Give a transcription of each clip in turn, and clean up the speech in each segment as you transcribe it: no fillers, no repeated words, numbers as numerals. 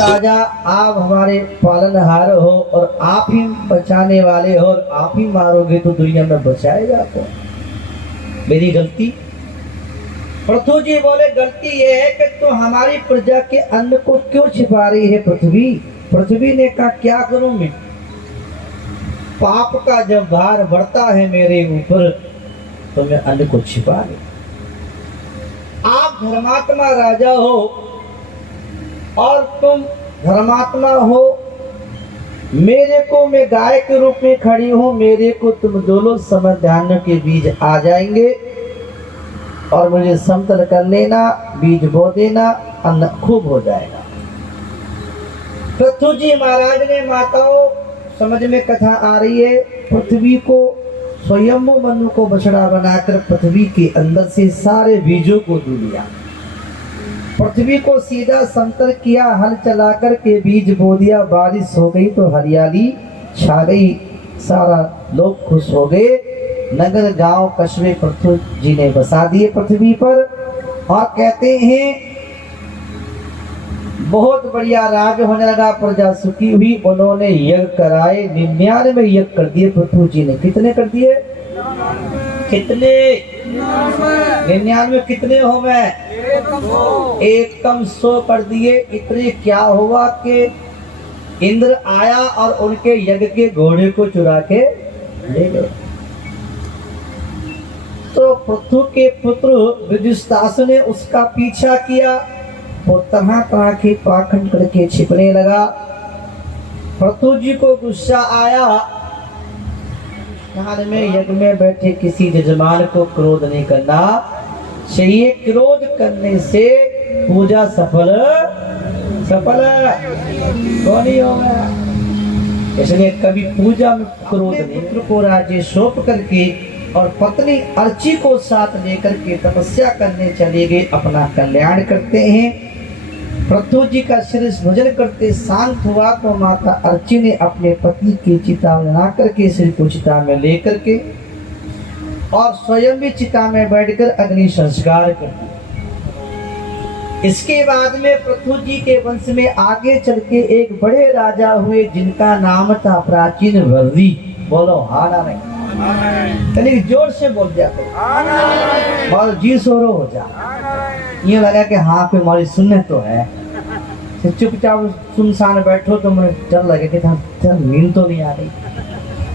राजा आप हमारे पालनहार हो और आप ही बचाने वाले हो और आप ही मारोगे तो दुनिया में बचाएगा कौन? मेरी गलती? पृथु जी बोले गलती ये है कि तो हमारी प्रजा के अन्न को क्यों छिपा रही है पृथ्वी? पृथ्वी ने कहा क्या करूं मैं, पाप का जब भार बढ़ता है मेरे ऊपर तो मैं अन्न को छिपा लूं। आप धर्मात्मा राजा हो और तुम धर्मात्मा हो, मेरे को मैं गाय के रूप में खड़ी हूं, मेरे को तुम दोनों समय धान्य के बीज आ जाएंगे और मुझे समतल कर लेना, बीज बो देना, अन्न खूब हो जाएगा। पृथु जी महाराज ने माताओं समझ में कथा आ रही है, पृथ्वी को स्वयंभू मनु को बछड़ा बनाकर पृथ्वी के अंदर से सारे बीजों को दू लिया, पृथ्वी को सीधा समतल किया, हल चला कर के बीज बो दिया, बारिश हो गई तो हरियाली छा गई, सारा लोग खुश हो गए, नगर गांव कस्बे पृथ्वी जी ने बसा दिए पृथ्वी पर। और कहते हैं बहुत बढ़िया राज होने लगा, प्रजा सुखी हुई, उन्होंने यज्ञ कराए, 99 यज्ञ कर दिए पृथ्वी जी ने। कितने कर दिए? कितने? 99 कितने हो गए? एकदम 100 कर दिए। इतने क्या हुआ कि इंद्र आया और उनके यज्ञ के घोड़े को चुरा के ले गए। तो पृथु के पुत्र विदुषदास ने उसका पीछा किया, वो तरह तरह के पाखंड करके छिपने लगा। पृथु जी को गुस्सा आया, ध्यान में यज्ञ में बैठे किसी यजमान को क्रोध नहीं करना चाहिए, क्रोध करने से पूजा सफल नहीं होगा। इसलिए कभी पूजा में क्रोध नहीं। पुत्र को राज्य सौंप करके और पत्नी अर्ची को साथ लेकर के तपस्या करने चले गए, अपना कल्याण करते हैं। पृथु जी का शिरस भोजन करते शांत हुआ तो माता अर्ची ने अपने पति की चिता बना करके सिर को चिता में लेकर के और स्वयं भी चिता में बैठकर अग्नि संस्कार कर दिया। इसके बाद में पृथु जी के वंश में आगे चल के एक बड़े राजा हुए जिनका नाम था प्राचीन वर्दी। बोलो हाँ ना नहीं? चलिए जोर से बोल जाते और जी सोरो हो जा। ये लगा कि हाँ पे हमारी सुनने तो है, चुपचाप सुनसान बैठो तो मुझे डर लगे कि नींद तो नहीं आ रही।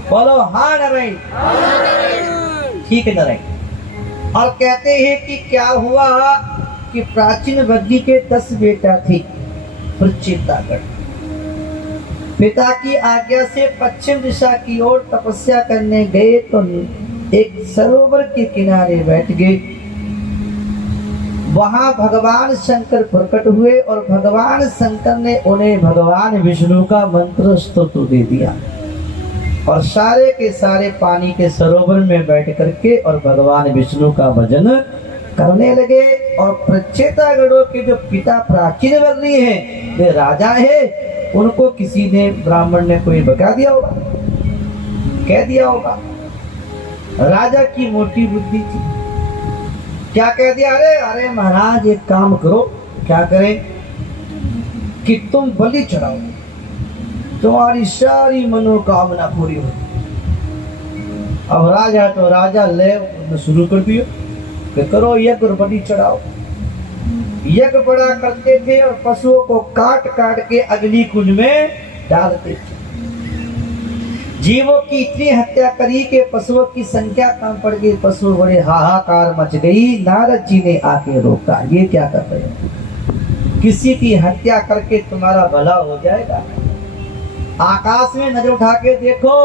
बोलो हाँ ना भाई? ठीक है ना भाई। और कहते हैं कि क्या हुआ कि प्राचीन वर्दी के 10 बेटा थी। पिता की आज्ञा से पश्चिम दिशा की ओर तपस्या करने गए तो एक सरोवर के किनारे बैठ गए। वहां भगवान शंकर प्रकट हुए और भगवान शंकर ने उन्हें भगवान विष्णु का मंत्र स्तोत्र दे दिया और सारे के सारे पानी के सरोवर में बैठ करके और भगवान विष्णु का भजन करने लगे। और प्रचेतागढ़ों के जो पिता प्राचीन वर्णी हैं, वे राजा है, उनको किसी ने ब्राह्मण ने कोई बता दिया होगा, कह दिया होगा। राजा की मोटी बुद्धि थी, क्या कह दिया? अरे महाराज एक काम करो, क्या करें कि तुम बलि चढ़ाओ, तुम्हारी सारी मनोकामना पूरी हो। अब राजा तो राजा ले शुरू कर दियो कि करो यज्ञ और बलि चढ़ाओ। यज्ञ बड़ा करते थे और पशुओं को काट काट के अग्नि कुंड में डालते थे। जीवों की इतनी हत्या करी कि पशुओं की संख्या कम पड़ गई, पशु बड़े हाहाकार मच गई। नारद जी ने आके रोका, ये क्या कर रहे हो? किसी की हत्या करके तुम्हारा भला हो जाएगा? आकाश में नजर उठा के देखो,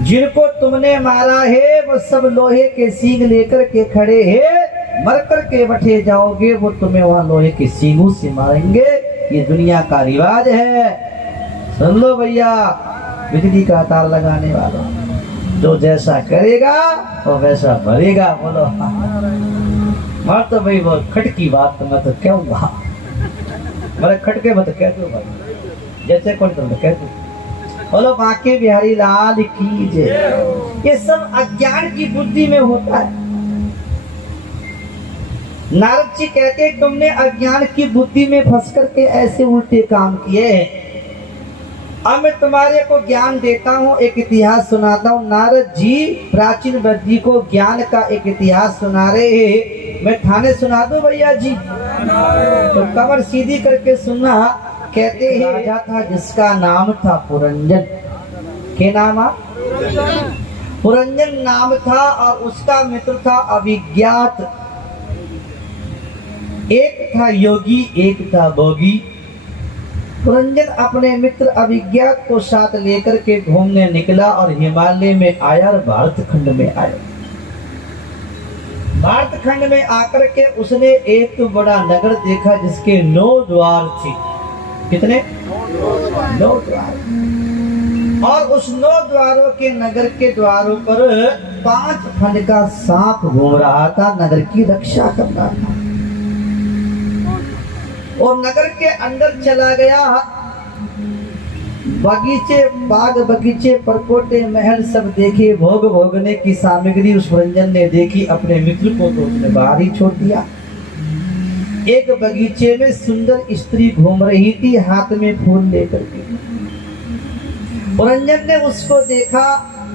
जिनको तुमने मारा है वो सब लोहे के सींग लेकर के खड़े हैं, मर कर के बैठे जाओगे वो तुम्हें वहां लोहे के सींगों से मारेंगे। ये दुनिया का रिवाज है। सुन लो भैया, बिजली का तार लगाने वाला, जो जैसा करेगा वो वैसा भरेगा। बोलो मार तो भाई वो खटकी बात तो मैं तो कहूँगा, मेरे खटके मत कह दो भाई, जैसे कौन तो कह दो। बोलो बांके बिहारी लाल की जय। ये सब अज्ञान की बुद्धि में होता है। नारद जी कहते तुमने अज्ञान की बुद्धि में फंस करके ऐसे उल्टे काम किए। अब मैं तुम्हारे को ज्ञान देता हूँ, एक इतिहास सुनाता हूँ। नारद जी प्राचीन वृद्धि को ज्ञान का एक इतिहास सुना रहे हैं। मैं थाने सुना दूं भैया जी? तो कमर सीधी करके सुनना। कहते हैं राजा था जिसका नाम था पुरंजन। क्या नाम? पुरंजन नाम था और उसका मित्र था अभिज्ञात। एक था योगी, एक था भोगी। पुरंजन अपने मित्र अभिज्ञात को साथ लेकर के घूमने निकला और हिमालय में आया और भारत खंड में आया। भारत खंड में आकर के उसने एक तो बड़ा नगर देखा जिसके 9 द्वार थे। कितने? 9 द्वार। और उस 9 द्वारों के नगर के द्वारों पर 5 फंड का सांप घूम रहा था, नगर की रक्षा कर रहा था। और नगर के अंदर चला गया। बगीचे, बाग बगीचे, परकोटे, महल सब देखे। भोग भोगने की सामग्री उस पुरंजन ने देखी। अपने मित्र को तो उसने बाहर ही छोड़ दिया। एक बगीचे में सुंदर स्त्री घूम रही थी, हाथ में फूल लेकर के। पुरंजन ने उसको देखा,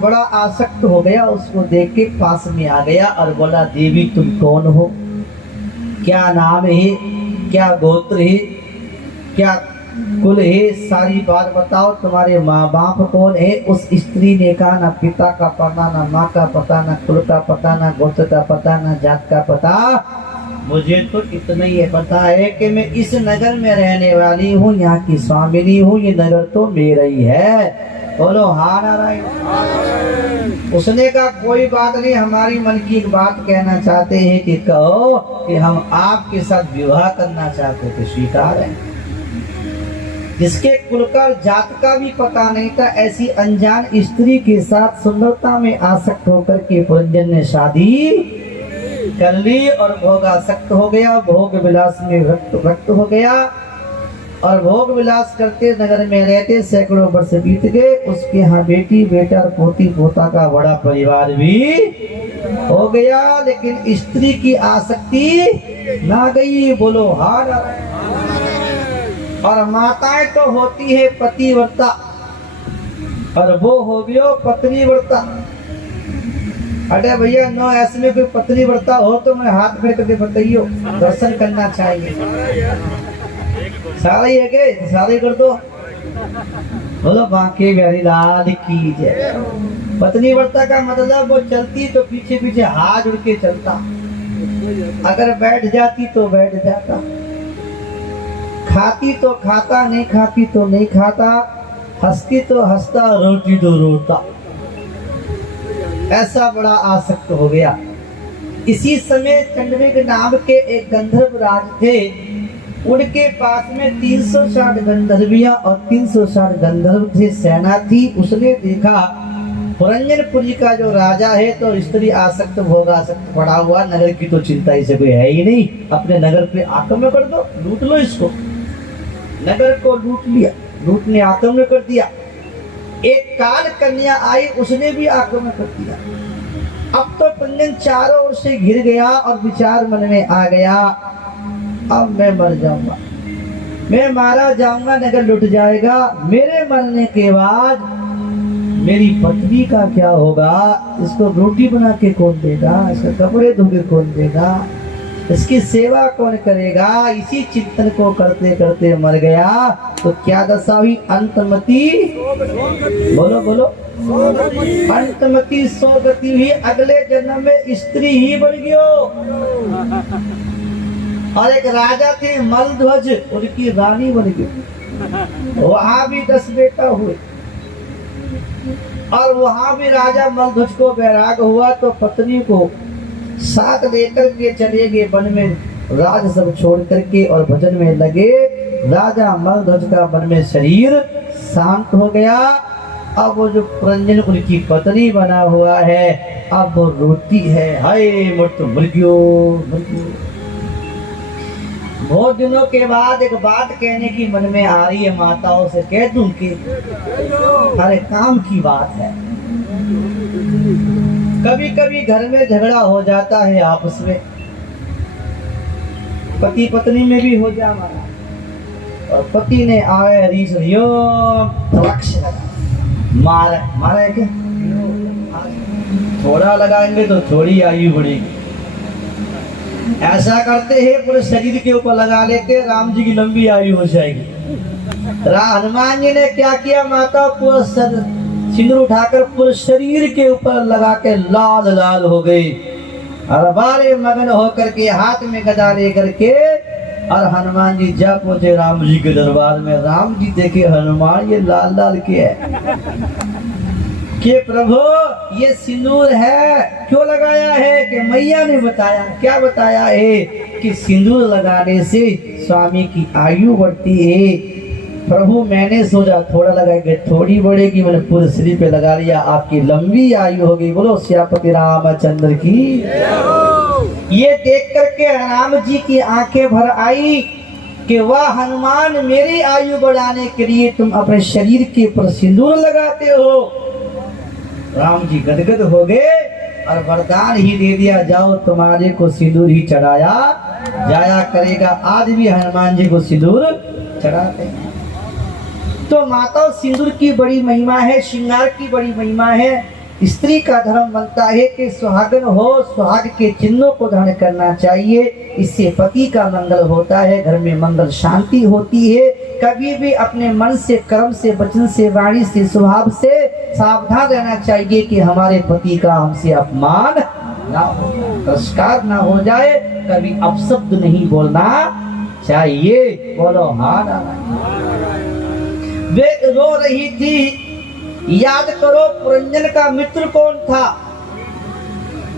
बड़ा आसक्त हो गया। उसको देख के पास में आ गया और बोला, देवी तुम कौन हो? क्या नाम है? क्या गोत्र है? क्या कुल है? सारी बात बताओ। तुम्हारे माँ बाप कौन है? उस स्त्री ने कहा, ना पिता का पता, ना माँ का पता, ना कुल का पता, ना गोत्र का पता, ना जात का पता। मुझे तो इतना ही पता है कि मैं इस नगर में रहने वाली हूँ, यहाँ की स्वामिनी हूँ। ये नगर तो मेरा ही है। बोलो हाँ नारायण। उसने कहा कोई बात नहीं, हमारी मन की एक बात कहना चाहते हैं कि कहो कि हम आपके साथ विवाह करना चाहते थे, स्वीकार है। जिसके कुल का जात का भी पता नहीं था, ऐसी अनजान स्त्री के साथ सुंदरता में आसक्त होकर के पुरंजन ने शादी कर ली और भोगासक्त हो गया। भोग विलास में रक्त हो गया और भोग विलास करते नगर में रहते सैकड़ों वर्ष बीत गए। उसके यहाँ बेटी, बेटा और पोती पोता का बड़ा परिवार भी हो गया। लेकिन स्त्री की आसक्ति ना गई। बोलो हाँ नारायण। और माताएं तो होती है पतिव्रता और वो हो गयो पत्नीव्रता। अरे भैया नो ऐसे में कोई पत्नीव्रता हो तो मैं हाथ खड़े करके बताइयो, दर्शन करना चाहिए। सारे है के सारे कर दो। बोलो बांके बिहारी लाल की जय। पत्नीव्रता का मतलब वो चलती तो पीछे पीछे हाथ जोड़ के चलता, अगर बैठ जाती तो बैठ जाता, खाती तो खाता, नहीं खाती तो नहीं खाता, हंसती तो हंसता, रोटी तो रोता। ऐसा बड़ा आसक्त हो गया। इसी समय चंद्रमेघ नाम के एक गंधर्व राज थे। उनके पास में 360 गंधर्वियां और 360 गंधर्व थे, सेना थी। उसने देखा पुरंजनपुरी का जो राजा है तो स्त्री आसक्त भोगासक्त पड़ा हुआ, नगर की तो चिंता इसे कोई है ही नहीं, अपने नगर पे आक्रमण कर दो, लूट लो इसको। नगर को लूट लिया, लूटने आक्रमण कर दिया। एक काल कन्या आई, उसने भी आक्रमण कर दिया। अब तो पुरंजन चारों ओर से घिर गया और विचार मन में आ गया, अब मैं मर जाऊंगा, मैं मारा जाऊंगा, नगर लुट जाएगा। मेरे मरने के बाद मेरी पत्नी का क्या होगा? इसको रोटी बना के कौन देगा? इसके कपड़े धो के कौन देगा? इसकी सेवा कौन करेगा? इसी चिंतन को करते करते मर गया। तो क्या दशा हुई? अंतमती, बोलो बोलो, अंतमती सोगति हुई। अगले जन्म में स्त्री ही बन गयो। और एक राजा थे मलध्वज, उनकी रानी बन गई। वहां भी 10 बेटा हुए और वहां भी राजा मलध्वज को वैराग हुआ तो पत्नी को साथ लेकर के चले गए वन में, राज सब छोड़ करके और भजन में लगे। राजा मलध्वज का मन में शरीर शांत हो गया। अब वो जो पुरंजन उनकी पत्नी बना हुआ है, अब वो रोती है, हाय मृत्यु मृत्यु मृत्यु। बहुत दिनों के बाद एक बात कहने की मन में आ रही है, माताओं से कह दूं कि अरे काम की बात है। कभी कभी घर में झगड़ा हो जाता है आपस में, पति पत्नी में भी हो जा मारा। और पति ने आए हरीश रियो मारा मारा है क्या, थोड़ा लगाएंगे तो थोड़ी आयु बढ़ेगी। ऐसा करते हैं पूरे शरीर के ऊपर लगा लेते, राम जी की लंबी आयु हो जाएगी। हनुमान जी ने क्या किया, माता पूरा सिंदूर उठाकर पूरे शरीर के ऊपर लगा के लाल लाल हो गई और बारे मगन होकर के हाथ में गदा लेकर के और हनुमान जी जा पहुंचे राम जी के दरबार में। राम जी देखे हनुमान ये लाल लाल के है कि प्रभु ये सिंदूर है, क्यों लगाया है? कि मैया ने बताया। क्या बताया है? कि सिंदूर लगाने से स्वामी की आयु बढ़ती है। प्रभु मैंने सोचा थोड़ा लगाएंगे थोड़ी बढ़ेगी, मैंने पूरे शरीर पे लगा लिया, आपकी लंबी आयु होगी। बोलो सियापति रामचंद्र की। ये देख करके राम जी की आंखें भर आई कि वाह हनुमान, मेरी आयु बढ़ाने के लिए तुम अपने शरीर के ऊपर सिंदूर लगाते हो। राम जी गदगद हो गए और वरदान ही दे दिया, जाओ तुम्हारे को सिंदूर ही चढ़ाया जाया करेगा। आज भी हनुमान जी को सिंदूर चढ़ाते हैं। तो माता सिंदूर की बड़ी महिमा है, श्रृंगार की बड़ी महिमा है। स्त्री का धर्म बनता है कि सुहागन हो, सुहाग के चिन्हों को धारण करना चाहिए। इससे पति का मंगल होता है, घर में मंगल शांति होती है। कभी भी अपने मन से, कर्म से, वचन से, वाणी से, स्वभाव से सावधान रहना चाहिए कि हमारे पति का हमसे अपमान ना हो, तिरस्कार ना हो जाए। कभी अपशब्द नहीं बोलना चाहिए। बोलो हाँ ना। वे रो रही थी, याद करो पुरंजन का मित्र कौन था।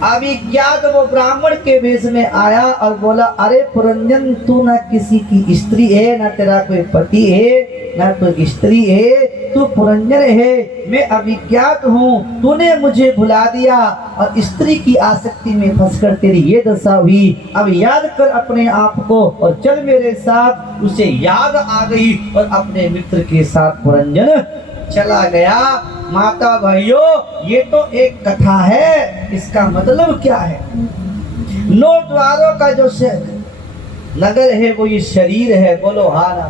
अभिज्ञात वो ब्राह्मण के भेष में आया और बोला, अरे पुरंजन तू ना किसी की स्त्री है, ना तेरा कोई पति है, ना कोई स्त्री है, तू पुरंजन है। मैं अभिज्ञात हूँ, तूने मुझे भुला दिया और स्त्री की आसक्ति में फंसकर तेरी ये दशा हुई। अब याद कर अपने आप को और चल मेरे साथ। उसे याद आ गई और अपने मित्र के साथ पुरंजन चला गया। माता भाइयों, ये तो एक कथा है, इसका मतलब क्या है? 9 द्वारों का जो नगर है वो ये शरीर है। बोलो हाँ ना।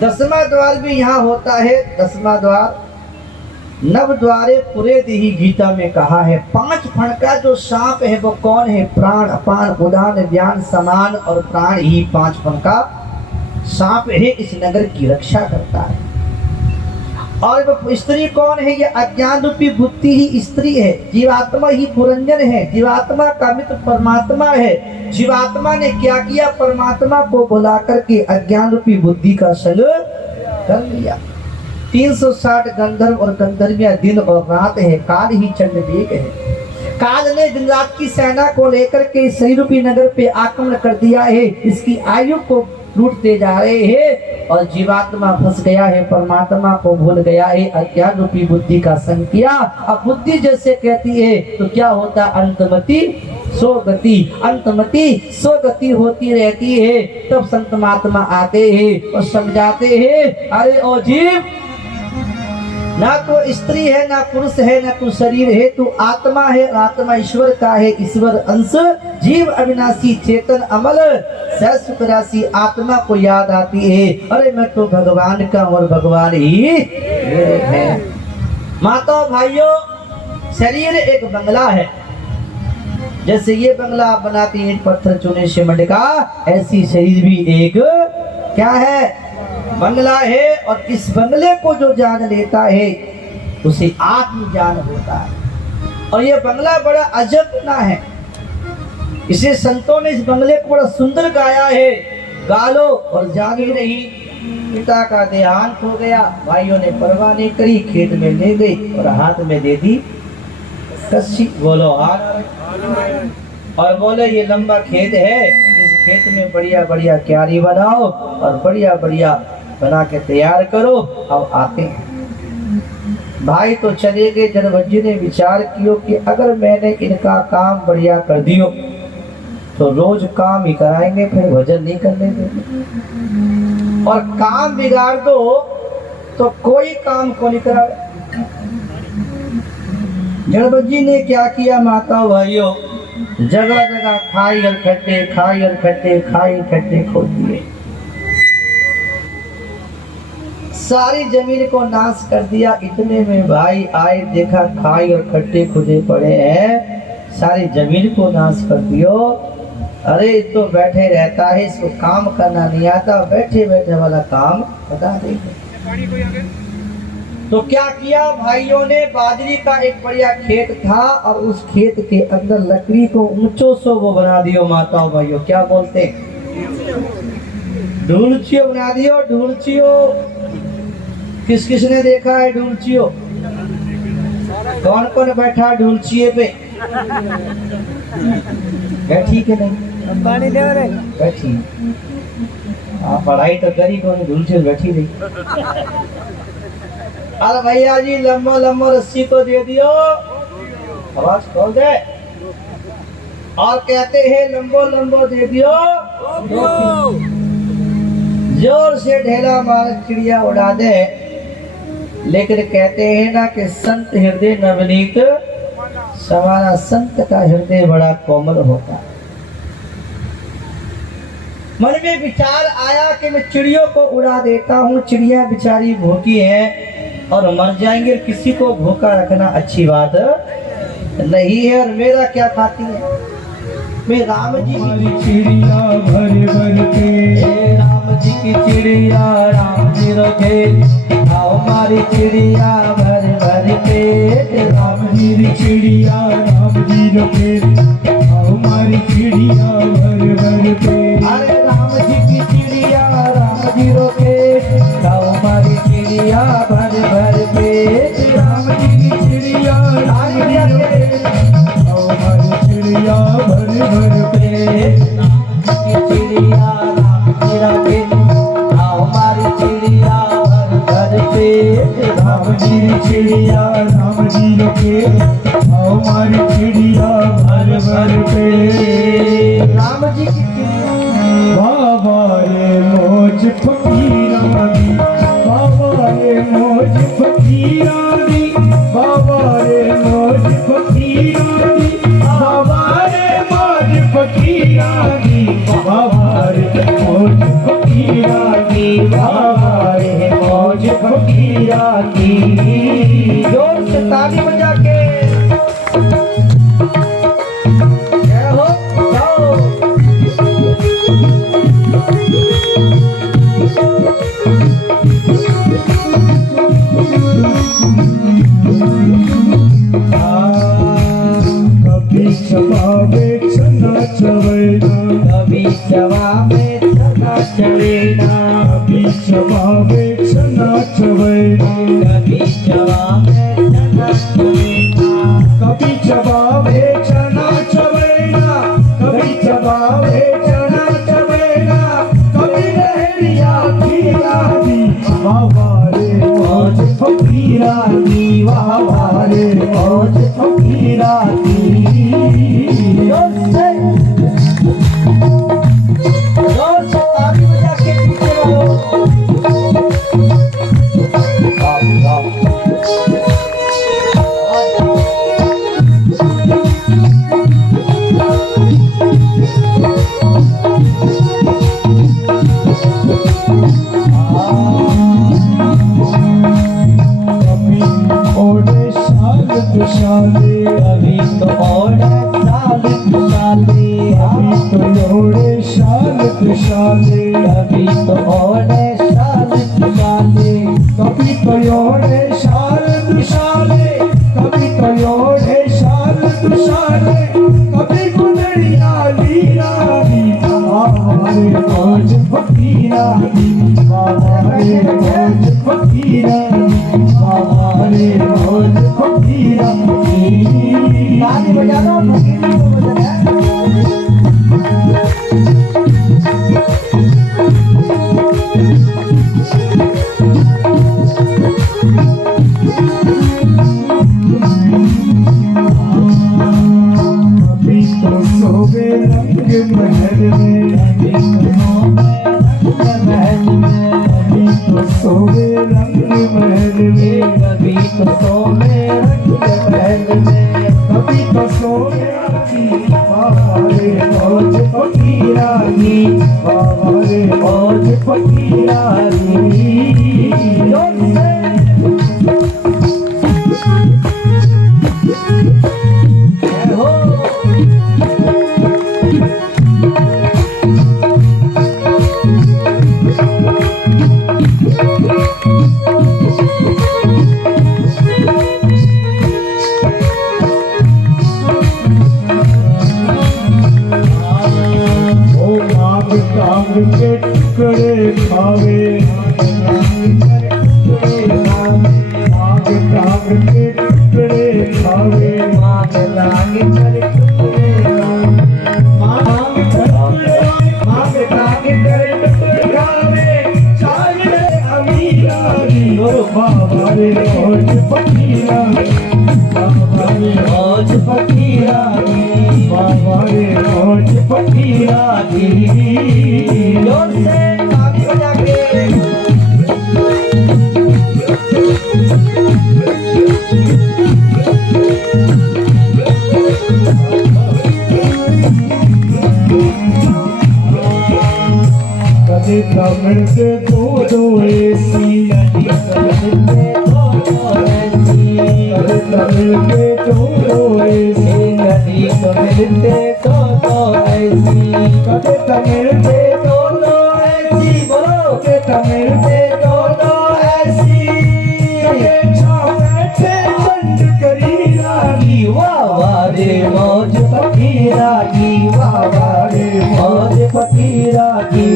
10वां द्वार भी यहाँ होता है। 10वां द्वार नव द्वारे पुरे देही गीता में कहा है। 5 फण का जो सांप है वो कौन है? प्राण, अपान, उदान, व्यान, समान और प्राण ही 5 फण का सांप है, इस नगर की रक्षा करता है। और वो स्त्री कौन है? ये अज्ञान रूपी बुद्धि ही स्त्री है। जीवात्मा ही पुरंजन है। जीवात्मा का मित्र परमात्मा है। जीवात्मा ने क्या किया? परमात्मा को बुला करके अज्ञान रूपी बुद्धि का संग कर लिया। 360 गंधर्व और गंधर्वियां दिन और रात है। काल ही चंड वेग है। काल ने दिन रात की सेना को लेकर के सही रूपी नगर पे आक्रमण कर दिया है। इसकी आयु को लूटते जा रहे हैं और जीवात्मा फंस गया है, परमात्मा को भूल गया है, अज्ञान रूपी बुद्धि का संग किया। अब बुद्धि जैसे कहती है तो क्या होता? अंतमति सोगति, अंतमति सोगति होती रहती है। तब संत महात्मा आते हैं और समझाते हैं, अरे ओ जीव, ना तो स्त्री है, ना पुरुष है, ना तू शरीर है, तू आत्मा है। आत्मा ईश्वर का है, ईश्वर अंश, जीव अविनाशी, चेतन अमल, सहस्र राशि। आत्मा को याद आती है, अरे मैं तो भगवान का और भगवान ही है। माता भाइयों, शरीर एक बंगला है। जैसे ये बंगला बनाती है पत्थर चूने सीमेंट का, ऐसी शरीर भी एक क्या है? बंगला है। और इस बंगले को जो जान लेता है उसे आत्म ज्ञान होता है। और ये बंगला बड़ा अजब ना है। इसे संतों ने इस बंगले को बड़ा सुंदर गाया है। गा लो और जागे नहीं। पिता का देहांत हो गया, भाइयों ने परवाह नहीं करी, खेत में ले गई और हाथ में दे दी कस्सी। बोलो हाथ। और बोले ये लंबा खेत है, इस खेत में बढ़िया बढ़िया क्यारी बनाओ और बढ़िया बढ़िया बना के तैयार करो। अब आते हैं। भाई तो चले गए। जनवज्जी ने विचार किया कि अगर मैंने इनका काम बढ़िया कर दियो तो रोज काम ही कराएंगे, फिर भजन नहीं करने देंगे। और काम बिगाड़ दो तो कोई काम को नहीं करा। जनवज्जी ने क्या किया? माता भाइयों, जगह जगह खाई और खड्डे, खाई और खड्डे, खाई खड्डे खोद दिए, सारी जमीन को नाश कर दिया। इतने में भाई आए, देखा खाई और खड्डे खुदे पड़े हैं, सारी जमीन को नाश कर दियो। अरे तो बैठे रहता है, इसको काम करना नहीं आता, बैठे बैठे वाला काम बता देंगे। तो क्या किया भाइयों ने, बाजरी का एक बढ़िया खेत था और उस खेत के अंदर लकड़ी को ऊंचो सो वो बना दियो। माताओं भाइयों क्या बोलते, ढूंढचियो बना दियो। ढूंढचियो किस किसने देखा है ढूंढचियो? कौन कौन बैठा ढूंढचिए पे? बैठी के नहीं पानी दे रहे बैठी। हाँ पढ़ाई तो करी कौन, ढूंढचियो बैठी नहीं। अरे भैया जी लंबो लंबो रस्सी को दे दियो, आवाज खोल दे। और कहते हैं लंबो लंबो दे दियो, जोर से ढेला मार चिड़िया उड़ा दे। लेकिन कहते हैं ना कि संत हृदय नवनीत समाना, संत का हृदय बड़ा कोमल होता है। मन में विचार आया कि मैं चिड़ियों को उड़ा देता हूँ, चिड़िया बेचारी भूखी है और मर जाएंगे, किसी को भूखा रखना अच्छी बात नहीं है। और मेरा क्या खाती है, मैं राम जी की चिड़िया भर भर के, राम जी की चिड़िया राम जी रखे, हमारी चिड़िया भर भर के, राम जी की चिड़िया राम जी रखे, हमारी चिड़िया भर भर के। अरे राम जी की चिड़िया राम जी रखे, हमारी चिड़िया भर भर के, राम जी की चिड़िया राम जी रखे, हमारी चिड़िया भर भर पे। चिड़िया राम जी रखे, हमारी चिड़िया भर भर पे, राम जी चिड़िया राम जी रखे, हमारी चिड़िया भर भर पे। राम जी की चिड़िया बाबा रे मौज फकीरा दी, बाबा रे मौज फकीरा दी, बाबा रे मौज फकीरा दी, बाबा रे मौज फकीरा दी, बाबा रे मौज फकीरा दी, बाबा रे मौज फकीरा दी। जोर से ताली बजा के जय हो जाओ। कभी चबावे चना चवेना, कभी चबावे चना चवेना, कभी चबावे चना चवेना, कभी चबावे चना चवेना, कभी चबावे चना चवेना, कभी चबावे चना चवेना, कभी लहरिया खीरा दी, बाबा रे मौज फकीरा दी, बाबा रे मौज फकीरा दी। ताली बजा के पीछे रहो। दुशाले अभी तो और साल दुशाले, अभी तो और साल दुशाले, अभी तो और साल दुशाले, कभी तो और साल दुशाले, कभी तो और साल दुशाले, कभी गुदड़िया लीरा दी, हमारे मौज फकीरा दी, हमारे मौज फकीरा दी, हमारे मौज फकीरा दी। ताली बजा दो, फकीरी को बजाना। अभी तो सोवे रंग महल में, अभी तो महल में, अभी तो सोवे रंग महल में, कभी तो सोवे रंग महल में, कभी तो सोवे बाबा रे मौज फकीरा की, बाबा रे मौज फकीरा की। टांग के टुकड़े खावे, मांग टांग के टुकड़े खावे, मांग टांग के टुकड़े मांग टांग के टुकड़े खावे, चाहे अमीरा री ओ बाबा रे मौज फकीरा, बाबा रे मौज फकीरा, बाबा रे मौज फकीरा दी। जोर से ताली बजा के कदे तमिल के दो ऐसी, कदे तमिल के दो ऐसी, कदी तमिल के दो ऐसी, कदे तमिल के दो ऐसी, बोलो के तमिल के दो ऐसी, कदे बैठे चंड करी रागी, वाह रे मौज फकीरा की, वाह रे मौज फकीरा की।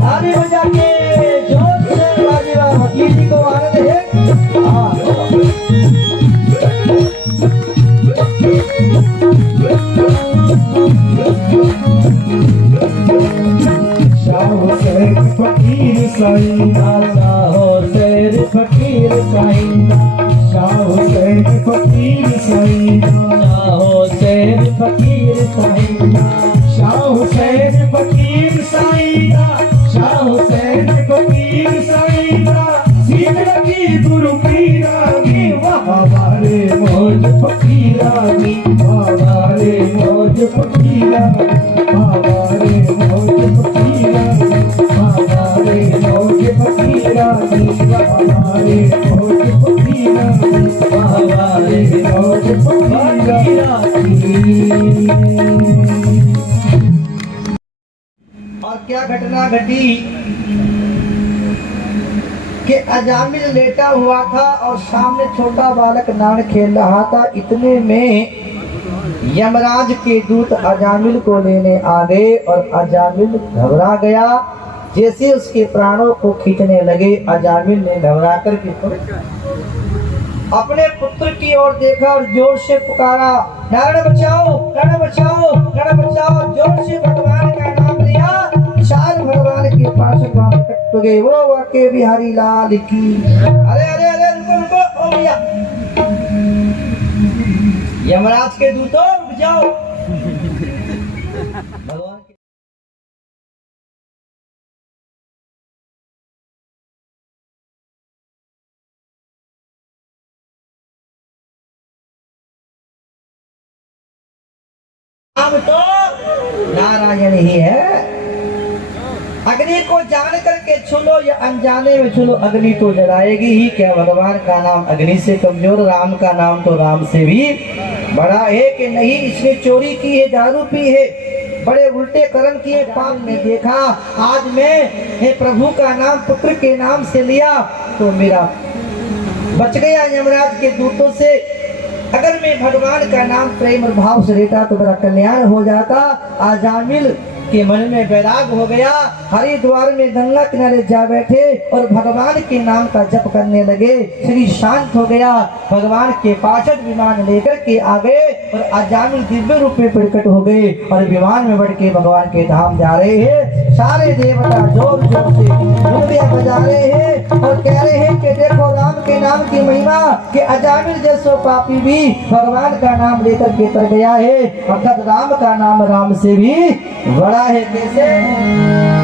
ताली बजा के जोर से बाजीराव फकीर जी को आनंद है। शाह हुसैन फकीर साईं, शाह हुसैन फकीर साईं, शाह हुसैन फकीर साईं, शाह हुसैन फकीर साईं, शाह हुसैन फकीर साईं, शाह हुसैन फकीर साईं, सीध लगी गुरु पीरा की, बाबा रे मौज फकीरा की, बाबा रे मौज फकीरा, बाबा रे मौज फकीरा, बाबा रे मौज फकीरा की, बाबा रे मौज फकीरा, बाबा रे मौज फकीरा की। और क्या घटना घटी कि अजामिल लेटा हुआ था और सामने छोटा बालक नान खेल रहा था। इतने में यमराज के दूत अजामिल को लेने आ गए और अजामिल घबरा गया। जैसे उसके प्राणों को खींचने लगे, अजामिल ने घबरा कर अपने पुत्र की ओर देखा और जोर से पुकारा, नारायण बचाओ, नारायण बचाओ, नारायण बचाओ। जोर से भगवान का नाम लिया। चार भगवान के पास कट गए। वो वाके बिहारी लाल की। अरे अरे अरे रुको रुको, ओ भैया यमराज के दूतों रुक जाओ। भगवान अब तो नारायण ही है। अग्नि को जान करके छूलो या अनजाने में छूलो, अग्नि तो जलाएगी ही। क्या भगवान का नाम अग्नि से कमजोर, राम का नाम तो राम से भी बड़ा है कि नहीं। इसने चोरी की है, दारू पी है, बड़े उल्टे कर्म किए, पाप में देखा। आज मैं हे प्रभु का नाम पुत्र के नाम से लिया तो मेरा बच गया यमराज के दूतों से। अगर मैं भगवान का नाम प्रेम और भाव से लेता तो मेरा कल्याण हो जाता। अजामिल के मन में वैराग हो गया। हरिद्वार में गंगा किनारे जा बैठे और भगवान के नाम का जप करने लगे। शरीर शांत हो गया। भगवान के पार्षद विमान लेकर के आ गए और अजामिल दिव्य रूप में प्रकट हो गए और विमान में बढ़ के भगवान के धाम जा रहे हैं। सारे देवता जोर जोर से डुबलियां बजा रहे हैं और कह रहे हैं कि देखो राम के नाम की महिमा, कि अजामिल जैसो पापी भी भगवान का नाम लेकर के तर गया है। अर्थात राम का नाम राम से भी बड़ा है। कैसे?